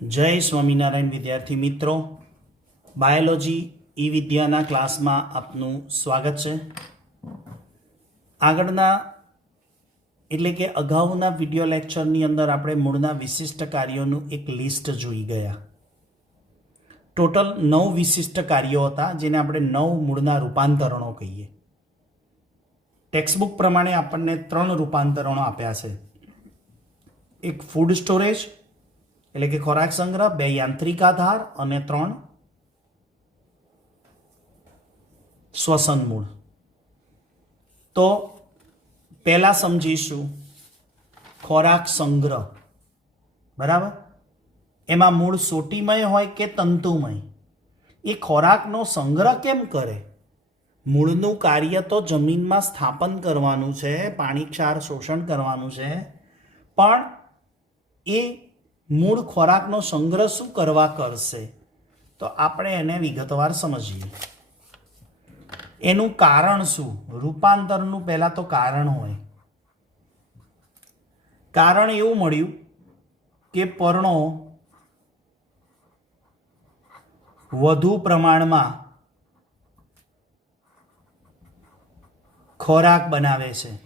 जय स्वामीनारायण विद्यार्थी मित्रों, बायोलॉजी ई विद्याना क्लास में आपनु स्वागत है। आगळना एटले के अगाऊना विडियो लेक्चरनी अंदर आपणे मूळना विशिष्ट कार्योनुं एक लिस्ट जोई गया। टोटल 9 विशिष्ट कार्यो हता, जेने आपणे 9 मूळना रूपांतरणो कहीए। टेक्स्टबुक प्रमाणे आपणने 3 रूपांतरणो आप्या छे। एक फूड स्टोरेज એટલે કે ખોરાક સંગ્રહ, 2 યાંત્રિક આધાર અને 3 શ્વસન મૂળ। તો પહેલા સમજીશું ખોરાક સંગ્રહ, બરાબર। એમાં મૂળ સોટીમય હોય કે તંતુમય, એ ખોરાકનો સંગ્રહ કેમ કરે? મૂળનું કાર્ય તો જમીનમાં સ્થાપન કરવાનું છે, પાણી ક્ષાર શોષણ કરવાનું છે, પણ એ मूळ खोराकनो संग्रह शू करवा करशे? तो आपणे एने विगतवार समझीए। एनुं कारण शू? रूपांतरनुं पहेला तो कारण होय। कारण एवुं मळ्युं के पर्णो वधु प्रमाणमां खोराक बनावे छे।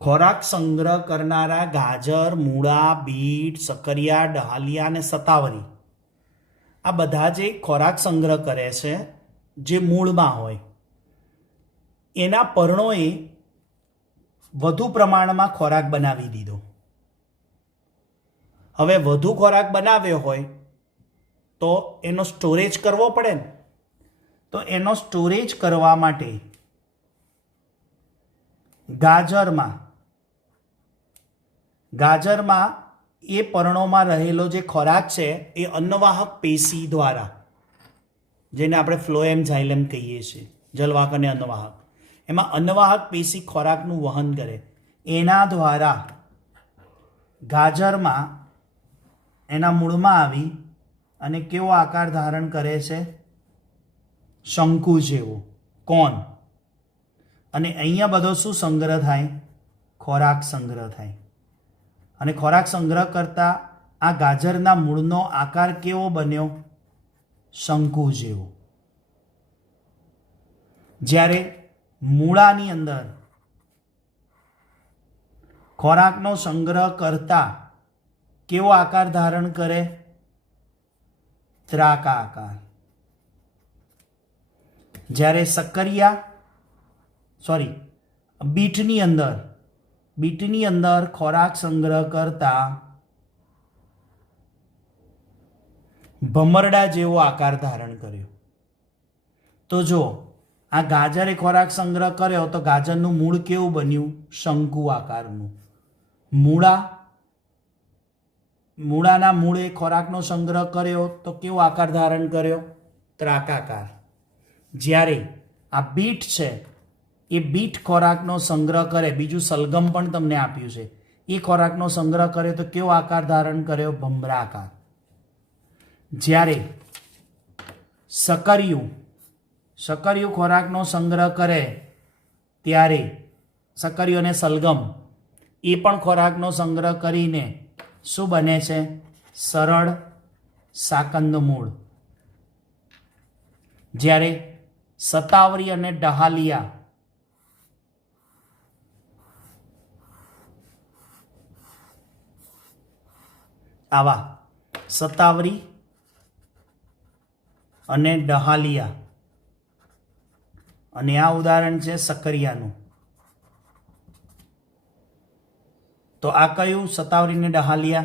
खोराक संग्रह करनारा गाजर, मूळा, बीट, सकरिया, डहालिया ने सतावरी, आ बधा जे खोराक संग्रह करे छे, जे मूळमां होय, एना पर्णोए वधु प्रमाणमां खोराक बनावी दीधो। हवे वधु खोराक बनाव्यो होय तो एनो स्टोरेज करवो पड़े ने। तो एनो स्टोरेज करवा माटे गाजर में ए पर्णों में रहेलो जे खोराक है ए अन्नवाहक पेशी द्वारा, जेने आपणे फ्लोएम झाइलम कहीए छीए, जलवाहक अने अन्नवाहक, एमां अन्नवाहक पेशी खोराकनुं वहन करे। एना द्वारा गाजर में एना मूळमां आवी अने केवो आकार धारण करे छे? शंकु जेवो, कोन। अने अहींया बधो शुं संग्रह थाय? खोराक संग्रह थाय। અને ખોરાક સંગ્રહ કરતા આ ગાજરના મૂળનો આકાર કેવો બન્યો? શંકુ જેવો। જ્યારે મૂળાની અંદર ખોરાકનો સંગ્રહ કરતા કેવો આકાર ધારણ કરે? ત્રાકાકાર। જ્યારે बीटनी अंदर खोराक संग्रह करता भमरडा जेवो आकार धारण कर्यो। तो जो आ गाजरे खोराक संग्रह कर्यो तो गाजरनुं मूळ केवुं बन्युं? शंकु आकारनुं। मूळाना मूळे खोराकनो संग्रह कर्यो तो केवो आकार धारण कर्यो? ત્રાકાકાર। ज्यारे आ बीट छे ए बीट खोराकनो संग्रह करे, बीजू सलगम पण तमने आप्युं छे, ए खोराकनो संग्रह करे तो केवो आकार धारण कर्यो? भमराकार। ज्यारे सकरियु खोराकनो संग्रह करे त्यारे सकरियु अने सलगम ए पण खोराकनो संग्रह करीने शुं बने छे? सरळ साकंद मूळ। ज्यारे सतावरी अने डहालिया आवा सतावरी अने डहालिया, अने आ उदाहरण छे सकरियानुं। तो आ कयुं? सतावरी ने डहालिया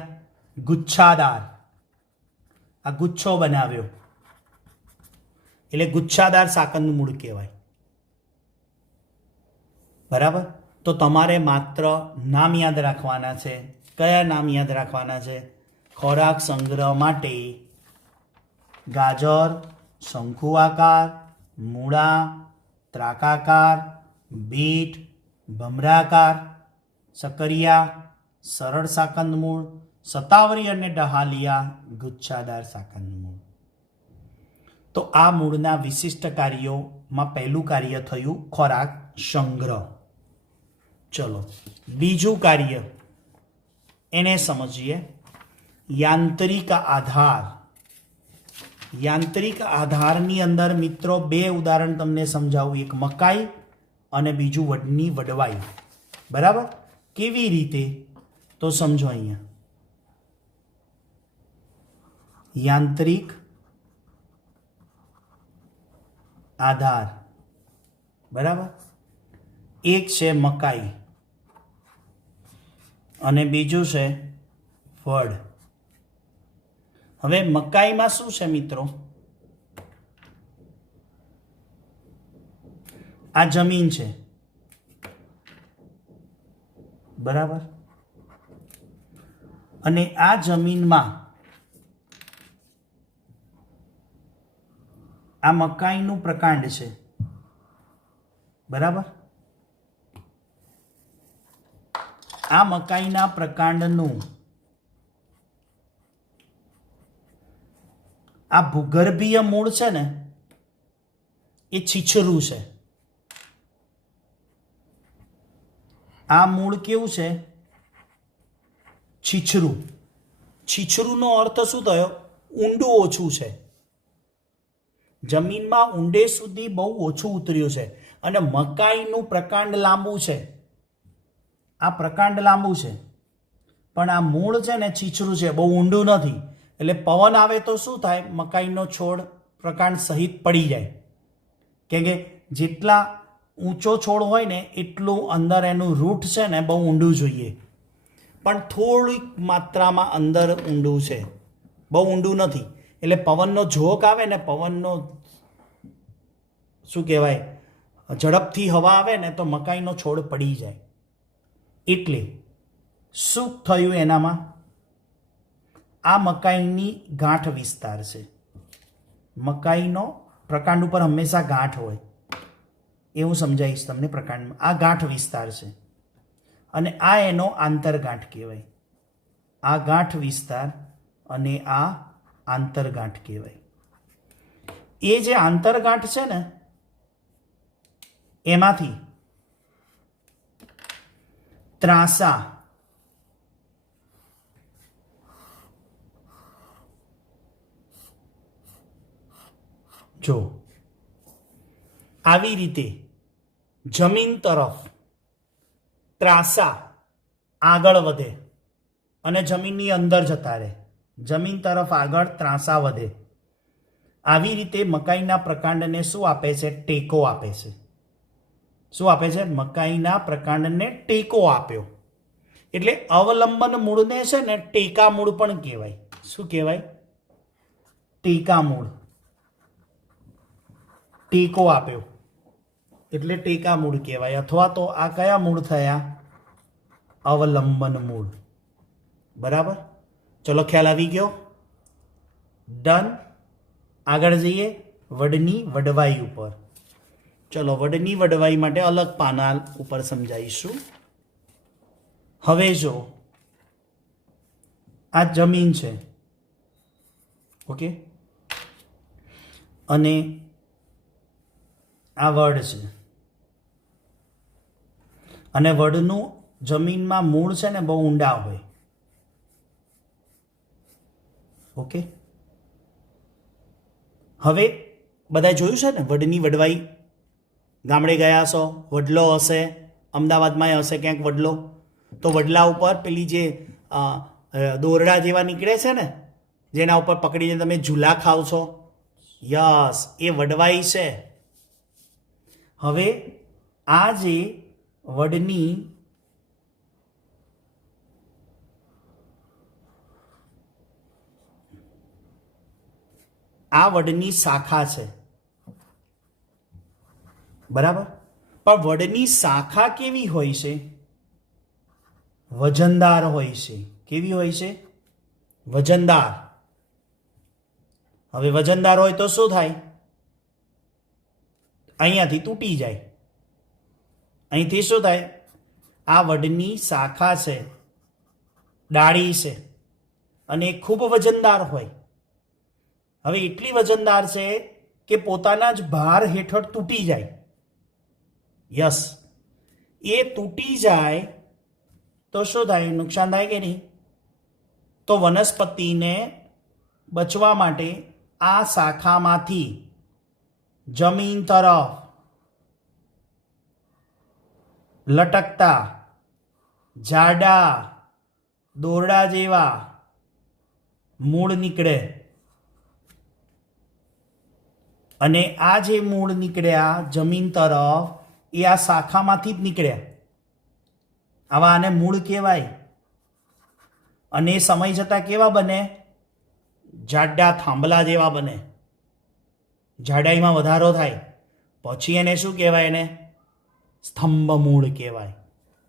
गुच्छादार। आ गुच्छो बनाव्यो एटले गुच्छादार साकंद मूळ कहेवाय, बराबर। तो तमारे मात्र नाम याद राखवाना छे। कया नाम याद राखवाना छे? खोराक संग्रह माटे गाजर शंकु आकार, मूळा ત્રાકાકાર, बीट भमराकार, सकरिया सरळ साकंद मूळ, सतावरी अने डहालिया गुच्छादार साकंद मूळ। तो आ मूळना विशिष्ट कार्योमां पहेलुं कार्य थयुं खोराक संग्रह। चलो बीजું કાર્ય એને સમજીએ. યાંત્રિક આધાર. યાંત્રિક આધારની અંદર મિત્રો બે ઉદાહરણ તમને સમજાવું. એક મકાઈ અને બીજું વડની વડવાઈ. બરાબર? કેવી રીતે તો સમજો. અહીંયા યાંત્રિક આધાર. બરાબર? એક છે મકાઈ અને બીજું છે વડ. હવે મકાઈમાં શું છે મિત્રો? આ જમીન છે. બરાબર? અને આ જમીનમાં આ મકાઈનું પ્રકાંડ છે. બરાબર? આ મકાઈના પ્રકાંડનું આ ભૂગર્ભીય મૂળ છે ને એ છીછરું છે. આ મૂળ કેવું છે? છીછરું. છીછરુંનો અર્થ શું થયો? ઊંડું ઓછું છે. જમીનમાં ઊંડે સુધી બહુ ઓછું ઉતર્યું છે. અને મકાઈનું પ્રકાંડ લાંબુ છે. આ પ્રકાંડ લાંબુ છે પણ આ મૂળ છે ને છીછરું છે, બહુ ઊંડું નથી. એટલે પવન આવે તો શું થાય? મકાઈનો છોડ પ્રકાંડ સહિત પડી જાય. કેમ કે જેટલા ઊંચો છોડ હોય ને એટલું અંદર એનું રૂટ છે ને બહુ ઊંડું જોઈએ. પણ થોડીક માત્રામાં અંદર ઊંડું છે, બહુ ઊંડું નથી. એટલે પવનનો ઝોક આવે ને, પવનનો શું કહેવાય, ઝડપથી હવા આવે ને તો મકાઈનો છોડ પડી જાય. એટલે શું થયું એનામાં? આ મકાઈની ગાંઠ વિસ્તાર છે. મકાઈનો પ્રકાંડ ઉપર હંમેશા ગાંઠ હોય, એ હું સમજાવીશ તમને પ્રકાંડમાં. આ ગાંઠ વિસ્તાર છે અને આ એનો આંતરગાંઠ કહેવાય. આ ગાંઠ વિસ્તાર અને આ આંતરગાંઠ કહેવાય. એ જે આંતરગાંઠ છે ને એમાંથી ત્રાંસા જો આવી રીતે જમીન તરફ ત્રાંસા આગળ વધે અને જમીનની અંદર જતા રહે. જમીન તરફ આગળ ત્રાંસા વધે. આવી રીતે મકાઈના પ્રકાંડને શું આપે છે? ટેકો આપે છે. શું આપે છે? મકાઈના પ્રકાંડને ટેકો આપ્યો. એટલે અવલંબન મૂળને છે ને ટેકા મૂળ પણ કહેવાય. શું કહેવાય? ટેકા મૂળ. ટેકો આપ્યો એટલે ટેકા મૂળ કહેવાય. અથવા તો આ કયા મૂળ થયા? અવલંબન મૂળ. બરાબર? ચલો, ખ્યાલ આવી ગયો? ડન. આગળ જઈએ વડની વડવાઈ ઉપર. ચલો, વડની વડવાઈ માટે અલગ પાના ઉપર સમજાવીશું. હવે જો આ જમીન છે, ઓકે, અને આ વડ છે. અને વડનું જમીનમાં મૂળ છે ને બહુ ઊંડા હોય. ઓકે, હવે બધા જોયું છે ને વડની વડવાઈ? ગામડે ગયા હશો, વડલો હશે, અમદાવાદમાં હશે ક્યાંક વડલો. તો વડલા ઉપર પેલી જે દોરડા જેવા નીકળે છે ને, જેના ઉપર પકડીને તમે ઝૂલા ખાવ છો, યસ, એ વડવાઈ છે. હવે આ જે વડની શાખા છે. બરાબર? પણ વડની શાખા કેવી હોય છે? વજનદાર હોય છે. કેવી હોય છે? વજનદાર. હવે વજનદાર હોય તો શું થાય? અહીંયાથી તૂટી જાય. અહીંથી શું થાય? આ વડની શાખા છે, ડાળી છે, અને એ ખૂબ વજનદાર હોય. હવે એટલી વજનદાર છે કે પોતાના જ ભાર હેઠળ તૂટી જાય. યસ, એ તૂટી જાય તો શું થાય? નુકસાન થાય કે નહીં? તો વનસ્પતિને બચવા માટે આ શાખામાંથી જમીન તરફ લટકતા જાડા દોરડા જેવા મૂળ નીકળે અને આ જે મૂળ નીકળ્યા જમીન તરફ એ આ શાખામાંથી જ નીકળ્યા, આવા આને મૂળ કહેવાય. અને સમય જતાં કેવા બને? જાડા થાંભલા જેવા બને. જાડાઈમાં વધારો થાય પછી એને શું કહેવાય? એને સ્તંભ મૂળ કહેવાય.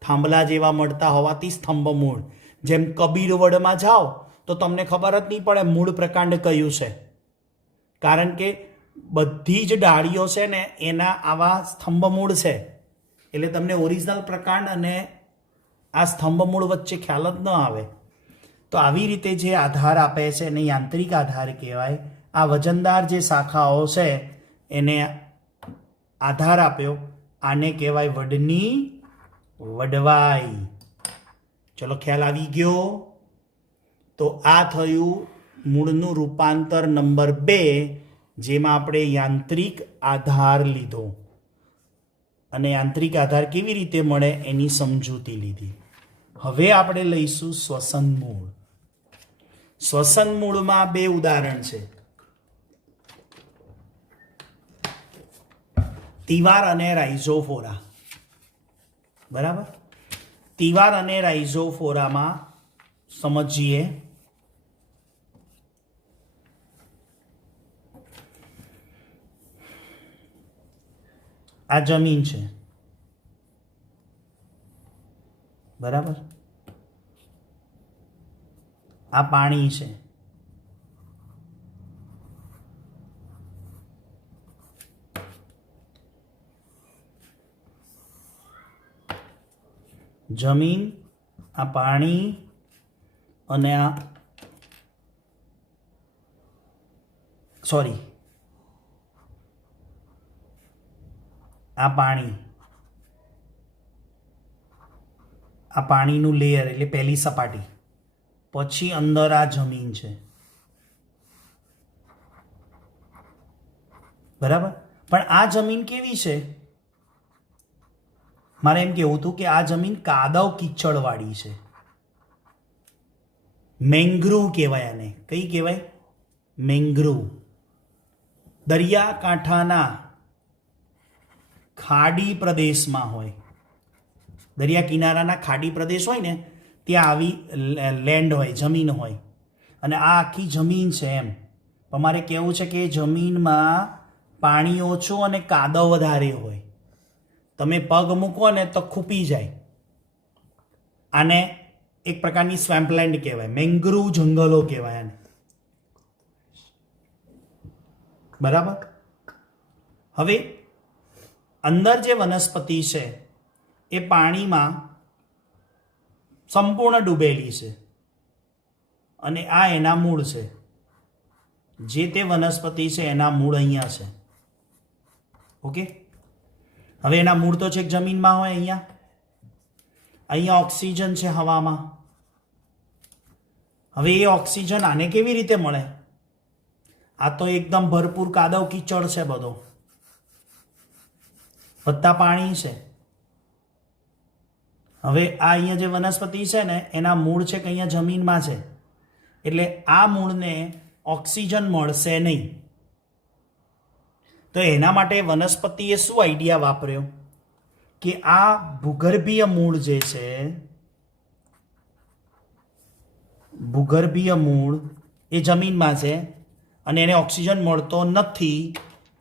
થાંભલા જેવા મળતા હોવાથી સ્તંભ મૂળ. જેમ કબીરવડમાં જાઓ તો તમને ખબર જ નહીં પડે મૂળ પ્રકાંડ કયું છે, કારણ કે બધી જ ડાળીઓ છે ને એના આવા સ્તંભ મૂળ છે. એટલે તમને ઓરિજિનલ પ્રકાંડ અને આ સ્તંભ મૂળ વચ્ચે ખ્યાલ જ ન આવે. તો આવી રીતે જે આધાર આપે છે એને યાંત્રિક આધાર કહેવાય. આ વજનદાર જે શાખાઓ છે એને આધાર આપ્યો, આને કહેવાય વડની વડવાઈ. ચલો ખ્યાલ આવી ગયો. તો આ થયું મૂળનું રૂપાંતર નંબર 2, જેમાં આપણે યાંત્રિક આધાર લીધો અને યાંત્રિક આધાર કેવી રીતે મળે એની સમજૂતી લીધી. હવે આપણે લઈશું શ્વસન મૂળ. શ્વસન મૂળમાં 2 ઉદાહરણ છે, તિવાર અને રાઇઝોફોરા. બરાબર? તિવાર અને રાઇઝોફોરામાં સમજીએ. આ જમીન છે, બરાબર? આ પાણી છે. જમીન, આ પાણી અને આ પાણી, આ પાણીનું લેયર એટલે પહેલી સપાટી, પછી અંદર આ જમીન છે. બરાબર? પણ આ જમીન કેવી છે? મારે એમ કહેવું હતું કે આ જમીન કાદવ કીચડવાળી છે. મેંગ્રુવ કહેવાય આને. કઈ કહેવાય? મેંગ્રુવ. દરિયાકાંઠાના ખાડી પ્રદેશમાં હોય, દરિયા કિનારાના ખાડી પ્રદેશ હોય ને ત્યાં આવી લેન્ડ હોય, જમીન હોય. અને આ આખી જમીન છે એમ. પણ મારે કહેવું છે કે જમીનમાં પાણી ઓછું અને કાદવ વધારે હોય. તમે પગ મૂકો ને તો ખૂપી જાય. આને એક પ્રકારની સ્વેમ્પલેન્ડ કહેવાય, મેંગ્રુવ જંગલો કહેવાય આને. બરાબર? હવે અંદર જે વનસ્પતિ છે એ પાણીમાં સંપૂર્ણ ડૂબેલી છે અને આ એના મૂળ છે. જે તે વનસ્પતિ છે એના મૂળ અહીંયા છે. ઓકે? હવે એના મૂળ તો છેક જમીનમાં હોય. અહીંયા ઓક્સિજન છે હવામાં. હવે એ ઓક્સિજન આને કેવી રીતે મળે? આ તો એકદમ ભરપૂર કાદવ કીચડ છે બધો, વત્તા પાણી છે. હવે આ અહીંયા જે વનસ્પતિ છે ને એના મૂળ છે કે અહીંયા જમીનમાં છે, એટલે આ મૂળને ઓક્સિજન મળશે નહીં. તો એના માટે વનસ્પતિએ શું આઈડિયા વાપર્યો કે આ ભૂગર્ભીય મૂળ જે છે, ભૂગર્ભીય મૂળ એ જમીનમાં છે અને એને ઓક્સિજન મળતો નથી,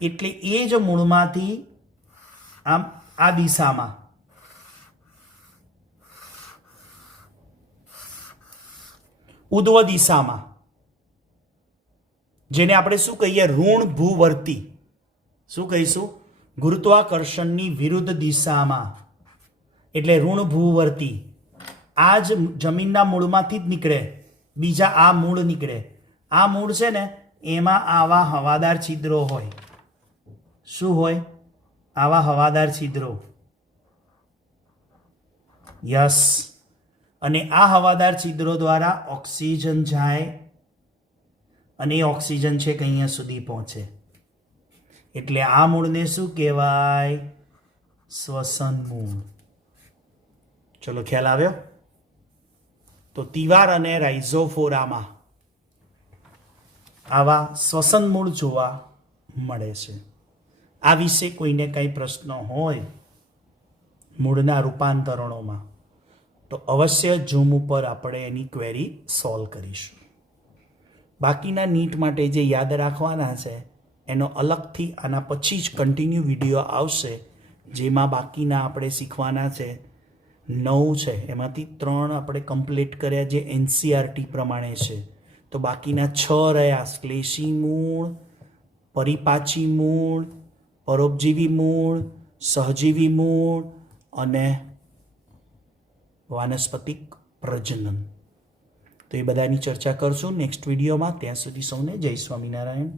એટલે એ જ મૂળમાંથી આમ આ દિશામાં ઉદ્વ દિશામાં, જેને આપણે શું કહીએ? ઋણ ભૂવર્તી. શું કહીશું? ગુરુત્વાકર્ષણની વિરુદ્ધ દિશામાં, એટલે ઋણ ભૂવર્તી. આ જ જમીનના મૂળમાંથી જ નીકળે, બીજા આ મૂળ નીકળે. આ મૂળ છે ને એમાં આવા હવાદાર છિદ્રો હોય. શું હોય? આવા હવાદાર છિદ્રો. યસ. અને આ હવાદાર છિદ્રો દ્વારા ઓક્સિજન જાય અને એ ઓક્સિજન છે કે અહીંયા સુધી પહોંચે. એટલે આ મૂળને શું કહેવાય? શ્વસન મૂળ. ચલો ખ્યાલ આવ્યો? તો તિવાર અને રાઇઝોફોરામાં આવા શ્વસન મૂળ જોવા મળે છે. આ વિશે કોઈને કંઈ પ્રશ્ન હોય મૂળના રૂપાંતરણોમાં તો અવશ્ય ઝૂમ ઉપર આપણે એની ક્વેરી સોલ્વ કરીશું. બાકીના નીટ માટે જે યાદ રાખવાના છે એનો અલગથી આના પછી જ કન્ટિન્યુ વિડીયો આવશે, જેમાં બાકીના આપણે શીખવાના છે 9 છે, એમાંથી 3 આપણે કમ્પ્લીટ કર્યા જે એનસીઆરટી પ્રમાણે છે. તો બાકીના 6 રહ્યા: શ્લેષી મૂળ, પરિપાચી મૂળ, પરોપજીવી મૂળ, સહજીવી મૂળ અને વાનસ્પતિક પ્રજનન. તો એ બધાની ચર્ચા કરશું નેક્સ્ટ વિડીયોમાં. ત્યાં સુધી સૌને જય સ્વામિનારાયણ.